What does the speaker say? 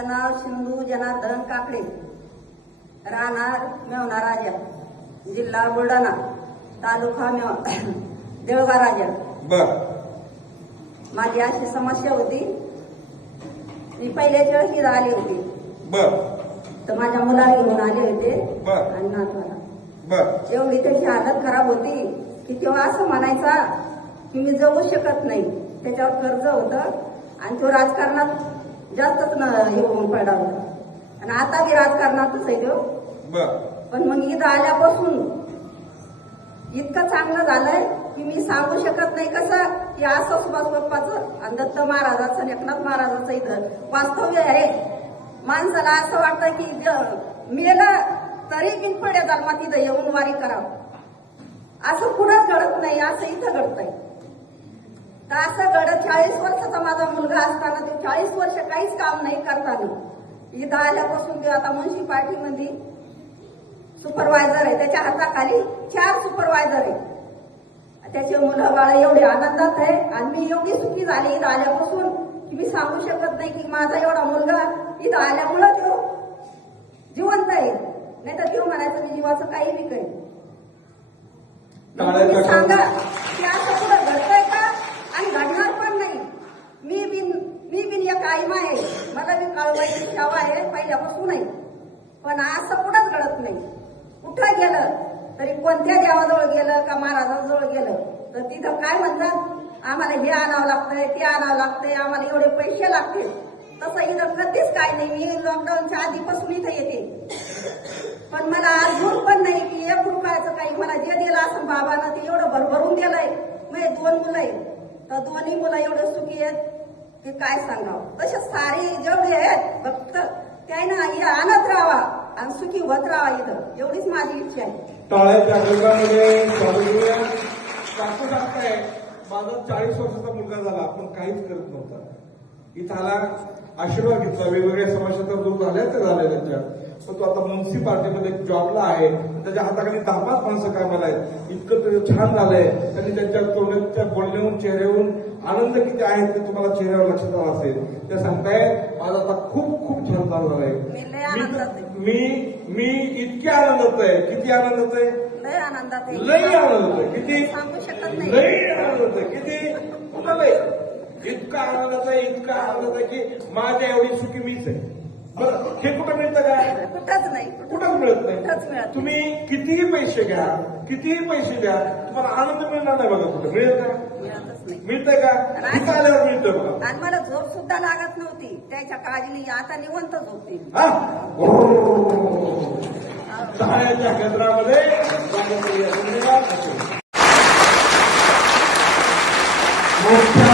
माझं नाव सिंधू जनार्दन काकडे. राहणार मेवणा राजा. जिल्हा बुलढाणा तालुका मेव देवळगा राजा. बर. माझी अशी समस्या होती. मी पहिल्याच्या वेळेस इथं आली होती. बर. तर माझ्या मुलाला घेऊन आले होते. बर. आणि नातवाला. बर. एवढी त्याची हालत खराब होती की तेव्हा असं म्हणायचा की मी जगू शकत नाही. त्याच्यावर कर्ज होतं. आणि तो राजकारणात जास्तच न हे होऊन होता आणि आता बी राजकारणातच आहे तो पण मग इथं आल्यापासून इतकं चांगलं झालंय की मी सांगू शकत नाही कसं की असं सुभाष बाप्पाचं आणि दत्त महाराजाचं एकनाथ महाराजाचं इथं वास्तव्य आहे. माणसाला असं वाटतं की मेलं तरी बिनपड्या जन्मात तिथं येऊन वारी करावं. असं कुठंच घडत नाही असं इथं घडतंय. तर असं घडत चाळीस वर्षाचा माझा मुलगा असताना ते चाळीस वर्ष काहीच काम नाही करताना. इथं आल्यापासून ते आता म्युन्सिपाल्टीमध्ये सुपरवायझर आहे. त्याच्या हाताखाली चार सुपरवायझर आहे. त्याचे मुलं बाळ एवढे आनंदात आहे. आणि मी एवढी सुखी झाली. इथं आल्यापासून की मी सांगू शकत नाही की माझा एवढा मुलगा इथं आल्यामुळं तो जिवंत आहे. नाही तर तो म्हणायचं मी जीवाचं काही टाका. सांगा की असं पुढं घडतंय का आणि घडणार पण नाही मी बिन मी बिन एक आईमा आहे मला बी काळबाईची सेवा आहे पहिल्यापासून आहे पण असं कुठंच घडत नाही. कुठं गेलं तरी कोणत्या देवाजवळ गेलं का महाराजाजवळ गेलं? तर तिथं काय म्हणतात? आम्हाला हे आणावं लागतंय ते आणावं लागतंय आम्हाला एवढे पैसे लागतील. तसं इथं कधीच काय नाही. मी लॉकडाऊनच्या आधीपासून इथं येते. पण मला अजून पण नाही की एक रुपयाचं काही मला जे दिलं असं बाबानं ते एवढं भरभरून दिलंय. म्हणजे दोन मुलं आहेत. तर दोन्ही मुलं एवढे सुखी आहेत. की काय सांगावं? तसे सारे जेवढे आहेत फक्त काय ना आणत राहावा आणि सुखी होत राहावा इथं. एवढीच माझी इच्छा आहे. टाळ्याच्या गजरामध्ये सांगताय माझा चाळीस वर्षाचा मुलगा झाला आपण काहीच करत नव्हता. इथं आला आशीर्वाद घेतला. वेगवेगळ्या समस्या दूर झाल्या ते झाल्या त्यांच्या. पण तो आता म्युन्सिपाल्टीमध्ये जॉबला आहे. त्याच्या हाताखाली दहा पाच माणसं कामाला आहेत. इतकं ते छान झालंय. त्यांनी त्यांच्या तोंडाच्या बोलण्याहून चेहऱ्यावरून आनंद किती आहे ते तुम्हाला चेहऱ्यावर लक्षात आलं असेल. ते सांगताय माझा आता खूप खूप छान चालू झालाय. मी लय आनंदात आहे. मी मी इतक्या आनंदात आहे. किती आनंदात आहे? लय आनंदात आहे. किती? सांगू शकत नाही. लई आनंदात आहे. किती? कुठं इतका आनंदात आहे इतका आनंदात आहे की माझ्या एवढी सुखी मीच आहे. बरं हे कुठं मिळतं काय? कुठंच नाही. कुठंच मिळत कुठंच मिळत नाही. नाही. तुम्ही कितीही पैसे घ्या कितीही पैसे द्या तुम्हाला आनंद मिळणार नाही बघा कुठं. मिळेल का? मिळतच नाही. मिळतंय का? इथं आल्यावर मिळतं बघा. आणि मला झोप सुद्धा लागत नव्हती. त्याच्या काळजीने आता निवंत झोपते मी. हा? केंद्रामध्ये धन्यवाद. असो. मोठ्या